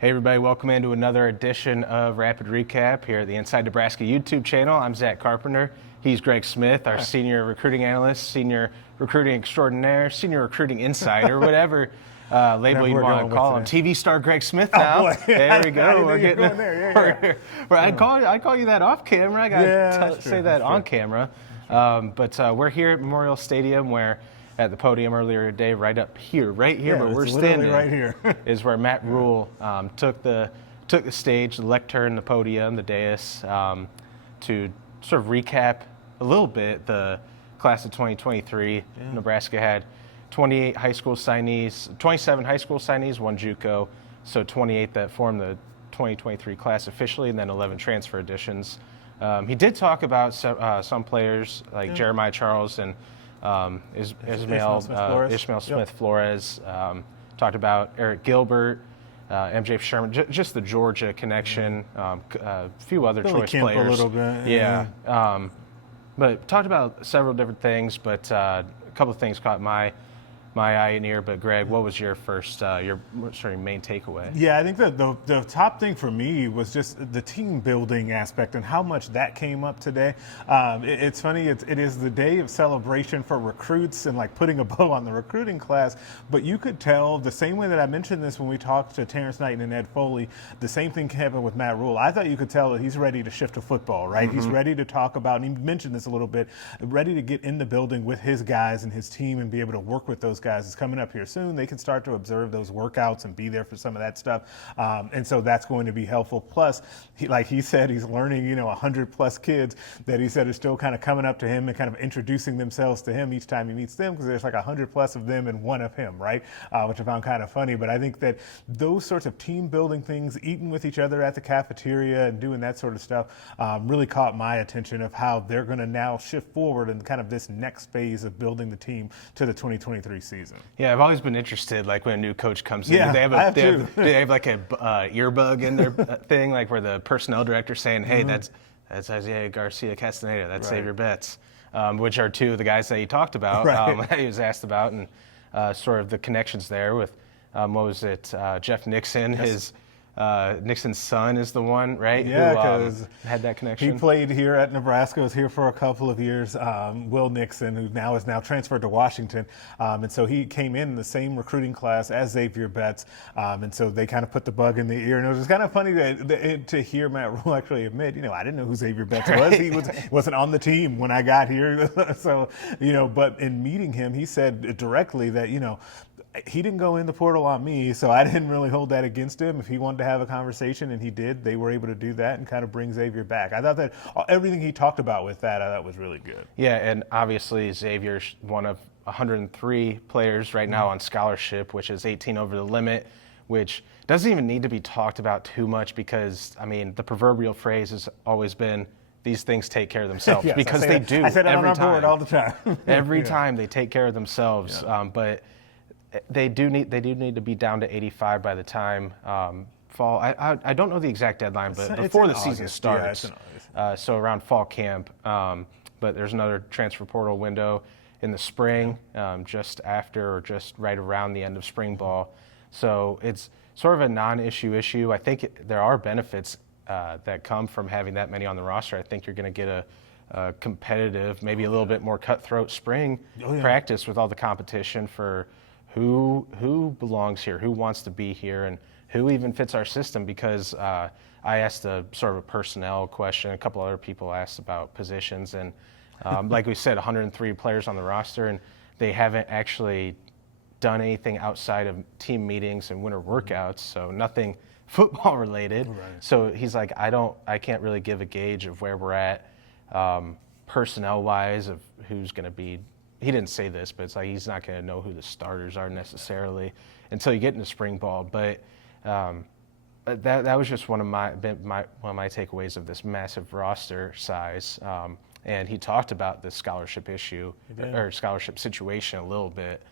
Hey everybody, welcome into another edition of Rapid Recap here at the Inside Nebraska YouTube channel. I'm Zack Carpenter. He's Greg Smith, our senior recruiting analyst, senior recruiting extraordinaire, senior recruiting insider, whatever label you want to call him. TV star Greg Smith now. Oh, there we go. We're getting there. I call you that off camera. I got to say that on camera. But we're here at Memorial Stadium where at the podium earlier today, right here, but we're standing right here. is where Matt Rhule took the stage, the lectern, the podium, the dais, to sort of recap a little bit the class of 2023. Yeah. Nebraska had 27 high school signees, one JUCO, so 28 that formed the 2023 class officially, and then 11 transfer additions. He did talk about some players like Jeremiah Charles and Ishmael Smith-Flores. Talked about Eric Gilbert, MJ Sherman, just the Georgia connection, a few other Billy choice Kemp players. A little bit. Yeah. But talked about several different things, but a couple of things caught my eye and ear. But Greg, what was your main takeaway? Yeah, I think that the top thing for me was just the team building aspect and how much that came up today. It's funny, it is the day of celebration for recruits and like putting a bow on the recruiting class, but you could tell the same way that I mentioned this when we talked to Terrence Knighton and Ed Foley, the same thing happened with Matt Rhule. I thought you could tell that he's ready to shift to football, right? Mm-hmm. He's ready to talk about, and he mentioned this a little bit, ready to get in the building with his guys and his team and be able to work with those guys. Is coming up here soon. They can start to observe those workouts and be there for some of that stuff. And so that's going to be helpful. Plus, like he said, he's learning, 100+ kids that he said are still kind of coming up to him and kind of introducing themselves to him each time he meets them, because there's like 100+ of them and one of him, right? Which I found kind of funny. But I think that those sorts of team building things, eating with each other at the cafeteria and doing that sort of stuff, really caught my attention of how they're going to now shift forward in kind of this next phase of building the team to the 2023 season. Yeah, I've always been interested, like when a new coach comes in, yeah, do they have like a earbug in their thing, like where the personnel director's saying, hey, that's Isaiah Garcia Castaneda, that's right. Xavier Betts, which are two of the guys that he talked about, right. that he was asked about, and sort of the connections there with, Jeff Nixon, yes. Nixon's son is the one, right? Yeah, because had that connection. He played here at Nebraska, was here for a couple of years. Will Nixon, who is now transferred to Washington, and so he came in the same recruiting class as Xavier Betts, and so they kind of put the bug in the ear. And it was just kind of funny to hear Matt Rhule actually admit, I didn't know who Xavier Betts was. He wasn't on the team when I got here. So, but in meeting him, he said directly that, he didn't go in the portal on me, so I didn't really hold that against him. If he wanted to have a conversation, and he did, they were able to do that and kind of bring Xavier back. I thought that everything he talked about with that, I thought was really good. Yeah, and obviously Xavier's one of 103 players right now on scholarship, which is 18 over the limit, which doesn't even need to be talked about too much because, the proverbial phrase has always been, these things take care of themselves. Yes, because they do. I said it on our board all the time. Every time they take care of themselves, but they do need to be down to 85 by the time fall. I don't know the exact deadline, but before the season starts. Yeah, so around fall camp. But there's another transfer portal window in the spring, just after or just right around the end of spring ball. So it's sort of a non-issue issue. I think there are benefits that come from having that many on the roster. I think you're going to get a competitive, maybe a little bit more cutthroat spring practice with all the competition for who belongs here, who wants to be here, and who even fits our system, because I asked a sort of a personnel question. A couple other people asked about positions, and like we said, 103 players on the roster, and they haven't actually done anything outside of team meetings and winter workouts, so nothing football related. Right. So he's like, I can't really give a gauge of where we're at personnel wise, of who's going to be. He didn't say this, but it's like he's not going to know who the starters are necessarily until you get into spring ball. But that was just one of my takeaways of this massive roster size. And he talked about the scholarship issue or scholarship situation a little bit.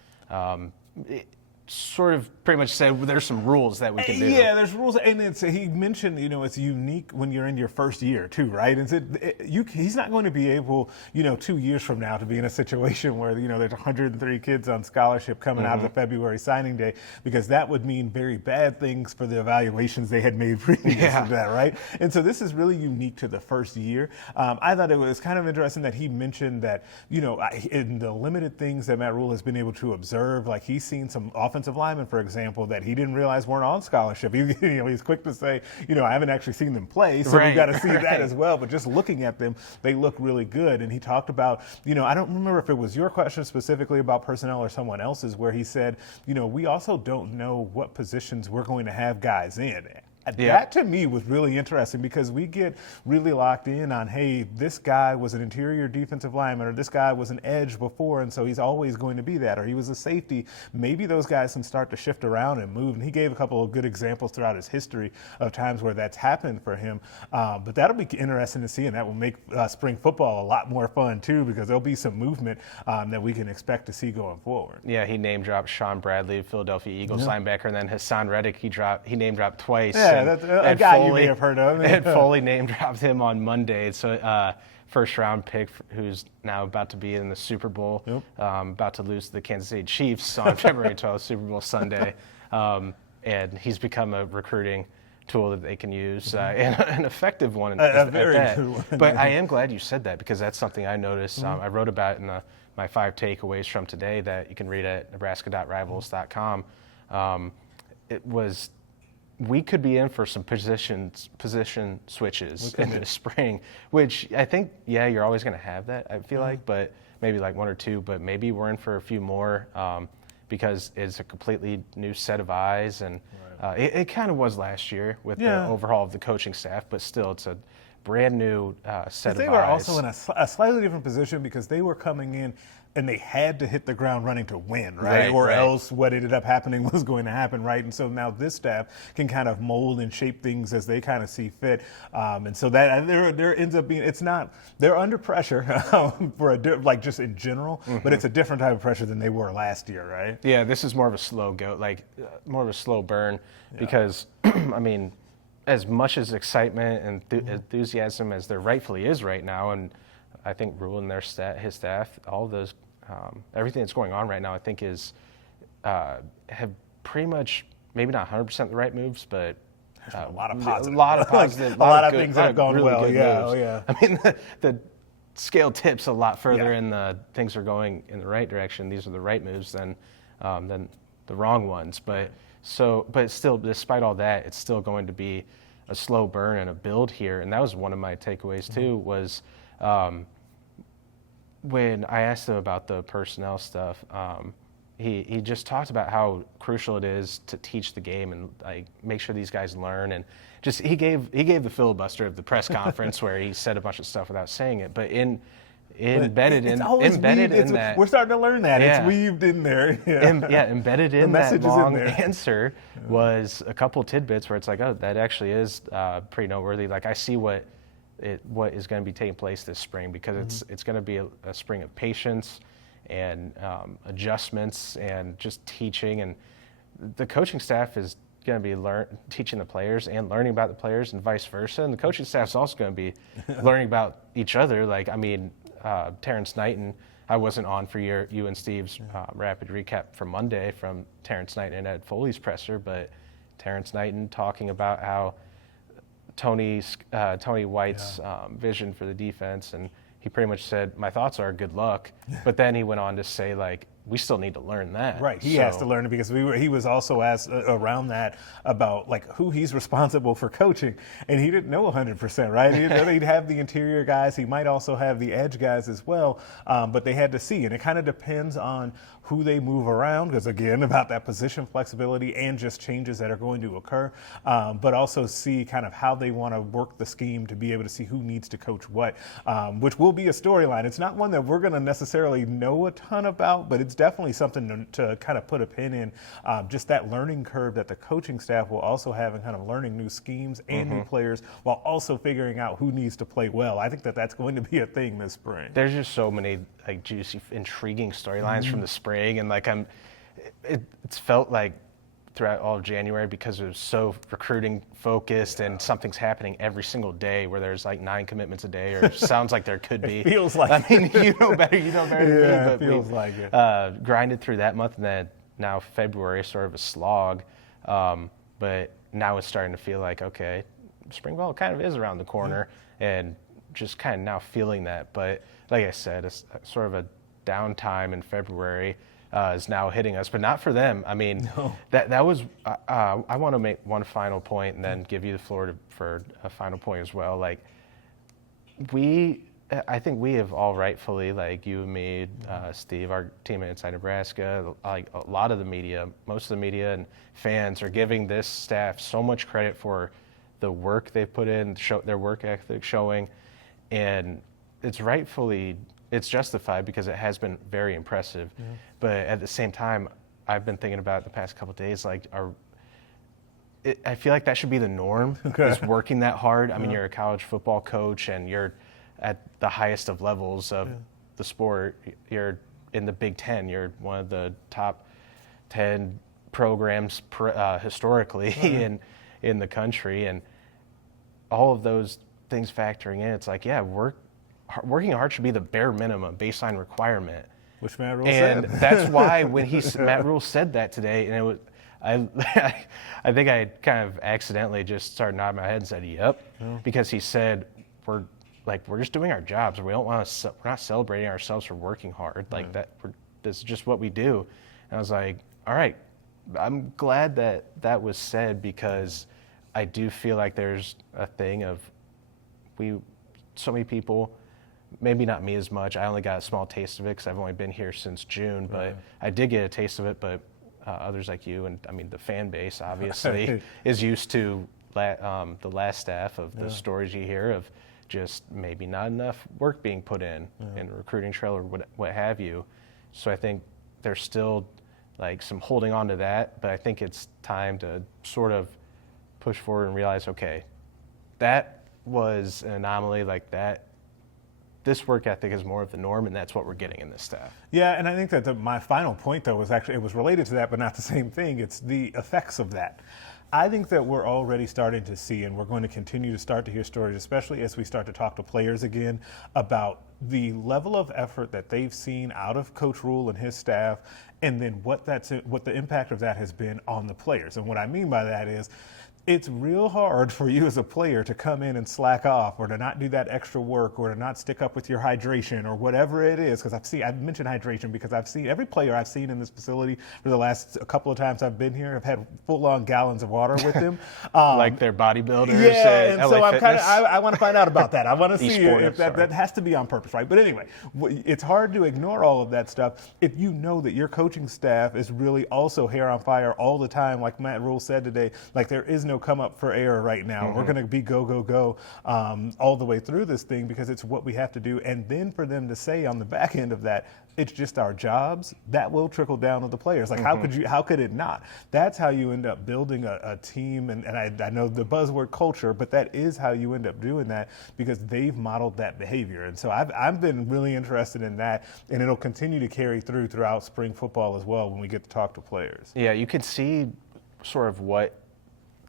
sort of pretty much said, well, there's some rules that we can do. Yeah, there's rules, and he mentioned, it's unique when you're in your first year too, right? And he's not going to be able, 2 years from now to be in a situation where there's 103 kids on scholarship coming out of the February signing day, because that would mean very bad things for the evaluations they had made previous to that, right? And so this is really unique to the first year. I thought it was kind of interesting that he mentioned that, in the limited things that Matt Rhule has been able to observe, like he's seen some offensive linemen, for example, that he didn't realize weren't on scholarship. He's quick to say, I haven't actually seen them play, so we've got to see that as well. But just looking at them, they look really good. And he talked about, I don't remember if it was your question specifically about personnel or someone else's, where he said, we also don't know what positions we're going to have guys in. That to me was really interesting, because we get really locked in on, hey, this guy was an interior defensive lineman, or this guy was an edge before, and so he's always going to be that, or he was a safety. Maybe those guys can start to shift around and move. And he gave a couple of good examples throughout his history of times where that's happened for him. But that'll be interesting to see, and that will make spring football a lot more fun too, because there'll be some movement that we can expect to see going forward. Yeah, he name dropped Sean Bradley, Philadelphia Eagles linebacker, and then Hassan Reddick he name dropped twice. Yeah, that's a guy Foley, you may have heard of. And Foley name dropped him on Monday. So first round pick who's now about to be in the Super Bowl, about to lose to the Kansas City Chiefs on February 12th, Super Bowl Sunday. And he's become a recruiting tool that they can use, and an effective one at that. Good one. But I am glad you said that, because that's something I noticed. I wrote about in my 5 takeaways from today that you can read at nebraska.rivals.com. It was, we could be in for some position switches in the spring, which I think, you're always going to have that, I feel like, but maybe like 1 or 2, but maybe we're in for a few more, because it's a completely new set of eyes. And it kind of was last year with the overhaul of the coaching staff, but still it's a brand new set of eyes. They were also in a slightly different position, because they were coming in and they had to hit the ground running to win, right? Or else what ended up happening was going to happen, right? And so now this staff can kind of mold and shape things as they kind of see fit. And so that there ends up being, they're under pressure for just in general, but it's a different type of pressure than they were last year, right? Yeah, this is more of a slow go, more of a slow burn, because, I mean, as much as excitement and enthusiasm as there rightfully is right now, and I think Rhule and his staff, all of those, everything that's going on right now, I think have pretty much, maybe not 100% the right moves, but a lot of positive. A lot of positive. a lot of things that have gone really well. Yeah, moves. Yeah. I mean, the scale tips a lot further, and things are going in the right direction. These are the right moves than the wrong ones. But still, despite all that, it's still going to be a slow burn and a build here. And that was one of my takeaways too. Was when I asked him about the personnel stuff, he just talked about how crucial it is to teach the game and make sure these guys learn. And just he gave the filibuster of the press conference where he said a bunch of stuff without saying it, but embedded in that, we're starting to learn that it's weaved in there. Embedded in that long answer was a couple tidbits where it's like, oh, that actually is pretty noteworthy. Like, I see what is going to be taking place this spring, because it's going to be a spring of patience and adjustments and just teaching, and the coaching staff is going to be teaching the players and learning about the players, and vice versa. And the coaching staff is also going to be learning about each other. Like, I mean, Terrence Knighton, I wasn't on for you and Steve's rapid recap from Monday from Terrence Knighton and Ed Foley's presser, but Terrence Knighton talking about how Tony White's vision for the defense, and he pretty much said, my thoughts are good luck, but then he went on to say, like, we still need to learn that. Right, he has to learn it, because he was also asked around that about like who he's responsible for coaching, and he didn't know 100%, right? He'd have the interior guys, he might also have the edge guys as well, but they had to see, and it kind of depends on who they move around, because again, about that position flexibility and just changes that are going to occur, but also see kind of how they want to work the scheme to be able to see who needs to coach what, which will be a storyline. It's not one that we're going to necessarily know a ton about, but it's definitely something to kind of put a pin in, just that learning curve that the coaching staff will also have in kind of learning new schemes and new players, while also figuring out who needs to play well. I think that's going to be a thing this spring. There's just so many like juicy, intriguing storylines from the spring, and like it's felt like throughout all of January, because it was so recruiting focused and something's happening every single day where there's like 9 commitments a day, or sounds like there could be. It feels like I mean, you know better than me, but it feels like it. Grinded through that month, and then now February is sort of a slog. But now it's starting to feel like, okay, spring ball kind of is around the corner, and just kind of now feeling that. But like I said, it's sort of a downtime in February is now hitting us, but not for them. I mean, that was. I want to make one final point and then give you the floor for a final point as well. Like I think we have all rightfully, like you and me, Steve, our team at Inside Nebraska, like a lot of the media, most of the media and fans are giving this staff so much credit for the work they've put in, their work ethic showing, and it's justified because it has been very impressive. Yeah. But at the same time, I've been thinking about it the past couple of days, like I feel like that should be the norm, is working that hard. I mean, you're a college football coach and you're at the highest of levels of the sport. You're in the Big Ten. You're one of the top 10 programs historically in the country. And all of those things factoring in, it's like, working hard should be the bare minimum baseline requirement. Which Matt Rhule said. And that's why when Matt Rhule said that today, and it was, I think I kind of accidentally just started nodding my head and said, "Yep," because he said we're just doing our jobs. We're not celebrating ourselves for working hard like that. This is just what we do. And I was like, all right, I'm glad that was said, because I do feel like there's a thing of so many people. Maybe not me as much. I only got a small taste of it because I've only been here since June, but I did get a taste of it. But others like you, and I mean the fan base obviously is used to the last staff of the stories you hear of just maybe not enough work being put in the recruiting trail or what have you. So I think there's still like some holding on to that, but I think it's time to sort of push forward and realize, okay, that was an anomaly, like that. This work ethic is more of the norm, and that's what we're getting in this staff. Yeah, and I think that my final point, though, was actually, it was related to that, but not the same thing. It's the effects of that. I think that we're already starting to see, and we're going to continue to start to hear stories, especially as we start to talk to players again, about the level of effort that they've seen out of Coach Rhule and his staff, and then what the impact of that has been on the players. And what I mean by that is, it's real hard for you as a player to come in and slack off, or to not do that extra work, or to not stick up with your hydration or whatever it is. Because I've mentioned hydration because I've seen every player I've seen in this facility for the last couple of times I've been here have had full-on gallons of water with them. Like they're bodybuilders. Yeah, and LA so Fitness. I want to find out about that. I want to see if that has to be on purpose, right? But anyway, it's hard to ignore all of that stuff if you know that your coaching staff is really also hair on fire all the time, like Matt Rhule said today. Like, there is no come up for air right now. We're going to be go all the way through this thing because it's what we have to do. And then for them to say on the back end of that, it's just our jobs, that will trickle down to the players. Like, how could it not? That's how you end up building a team. And I know the buzzword culture, but that is how you end up doing that, because they've modeled that behavior. And so I've been really interested in that, and it'll continue to carry throughout spring football as well when we get to talk to players. Yeah, you can see sort of what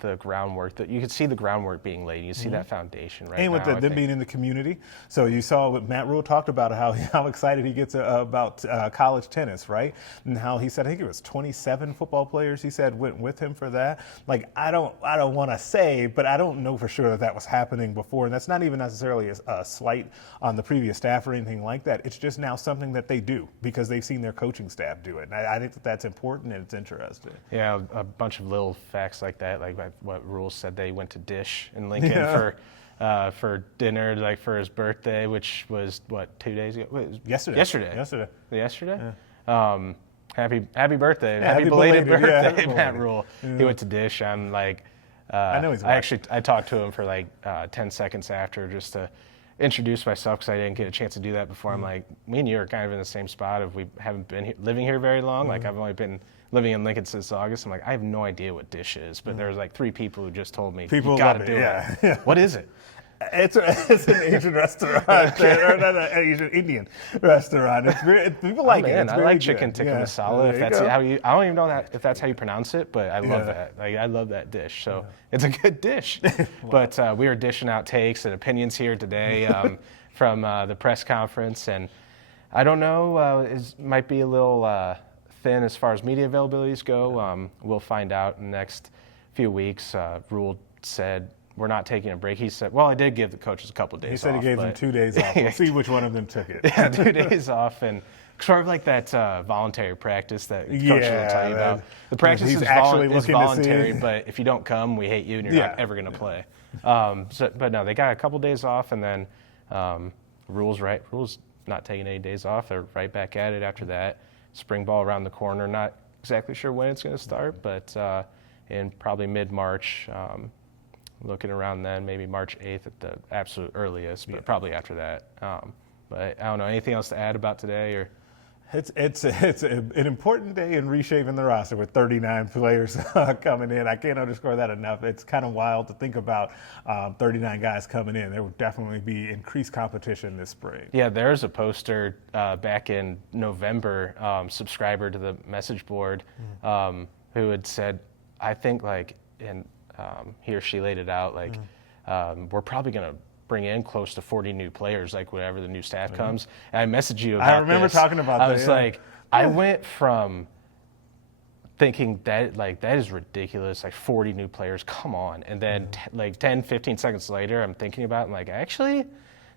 the groundwork, that you could see the groundwork being laid. You see that foundation right now. And with them being in the community. So you saw what Matt Rhule talked about, how excited he gets about college tennis, right? And how he said, I think it was 27 football players he said went with him for that. Like, I don't want to say, but I don't know for sure that was happening before. And that's not even necessarily a slight on the previous staff or anything like that. It's just now something that they do because they've seen their coaching staff do it. And I think that's important and it's interesting. Yeah, a bunch of little facts like that, like what Rhule said, they went to Dish in Lincoln for dinner, like for his birthday, which was 2 days ago. Wait, yesterday. Yeah. Happy birthday! Happy belated birthday, Matt Rhule. Yeah. He went to Dish. I'm like, I know he's. I talked to him for like 10 seconds after just to introduce myself because I didn't get a chance to do that before. I'm like, me and you are kind of in the same spot. If we haven't been living here very long, like I've only been living in Lincoln since August. I'm like, I have no idea what Dish is, but there's like 3 people who just told me, you got to do it. Yeah. What is it? It's an Asian restaurant, or not an Asian Indian restaurant. People like it. It's I like chicken tikka masala. If that's how you, I don't even know if that's how you pronounce it, but I love that. Like, I love that dish. So it's a good dish. Wow. But we were dishing out takes and opinions here today from the press conference, and I don't know. It might be a little thin as far as media availabilities go. We'll find out in the next few weeks. Rhule said, we're not taking a break. He said, well, I did give the coaches a couple of days off. He said he gave them 2 days off. We'll see which one of them took it. Yeah, 2 days off. And sort of like that voluntary practice that coaches will tell you about. The practice is voluntary, but if you don't come, we hate you and you're not ever going to play. But no, they got a couple of days off, and then Rhule's not taking any days off. They're right back at it after that. Spring ball around the corner. Not exactly sure when it's going to start, but in probably mid-March. Looking around then, maybe March 8th at the absolute earliest, but probably after that. But I don't know. Anything else to add about today? Or It's an important day in reshaping the roster with 39 players coming in. I can't underscore that enough. It's kind of wild to think about 39 guys coming in. There will definitely be increased competition this spring. Yeah, there's a poster back in November, subscriber to the message board, who had said, I think he or she laid it out we're probably going to bring in close to 40 new players, like whenever the new staff comes. And I messaged you about this. I remember talking about that. I was like, I went from thinking that is ridiculous, 40 new players, come on. And then 10, 15 seconds later, I'm thinking about it, I'm like, actually,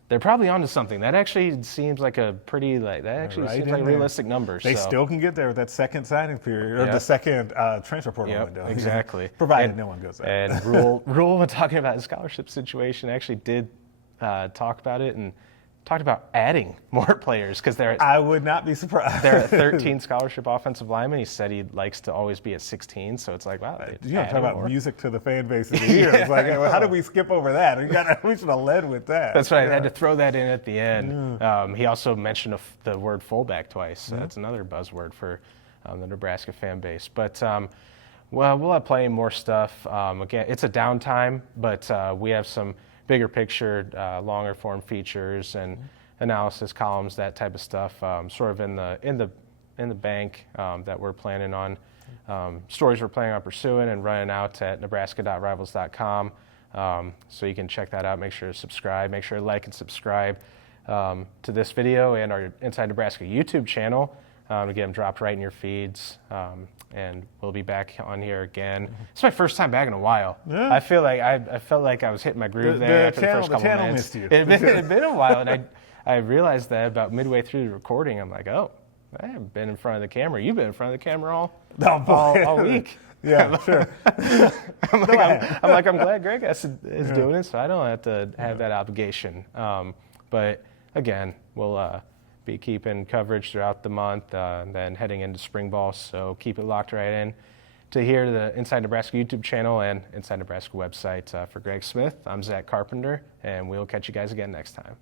they're probably onto something. That actually seems like a pretty, seems like a realistic number. They still can get there with that second signing period, or the second transfer portal window. Exactly. Provided no one goes there. And Rhule, when talking about his scholarship situation, actually did talk about it and talked about adding more players because I would not be surprised. They're at 13 scholarship offensive linemen. He said he likes to always be at 16, so it's like, wow. Talk about music to the fan base of the year. It's like, how did we skip over that? We should have led with that. That's right. I had to throw that in at the end. He also mentioned the word fullback twice. That's another buzzword for the Nebraska fan base. But we'll have plenty more stuff. Again, it's a downtime, but we have some bigger picture, longer form features and analysis columns, that type of stuff, sort of in the bank that we're planning on. Stories we're planning on pursuing and running out at nebraska.rivals.com. So you can check that out. Make sure to subscribe. Make sure to like and subscribe to this video and our Inside Nebraska YouTube channel. To get them dropped right in your feeds. And we'll be back on here again. It's my first time back in a while. Yeah. I feel like I felt like I was hitting my groove there after the first couple minutes. Missed you. It had been a while, and I realized that about midway through the recording. I'm like, oh, I haven't been in front of the camera. You've been in front of the camera all week. Yeah, sure. I'm glad Greg is doing it, so I don't have to have that obligation. But again, we'll be keeping coverage throughout the month, and then heading into spring ball. So keep it locked right in to hear the Inside Nebraska YouTube channel and Inside Nebraska website. For Greg Smith, I'm Zack Carpenter, and we'll catch you guys again next time.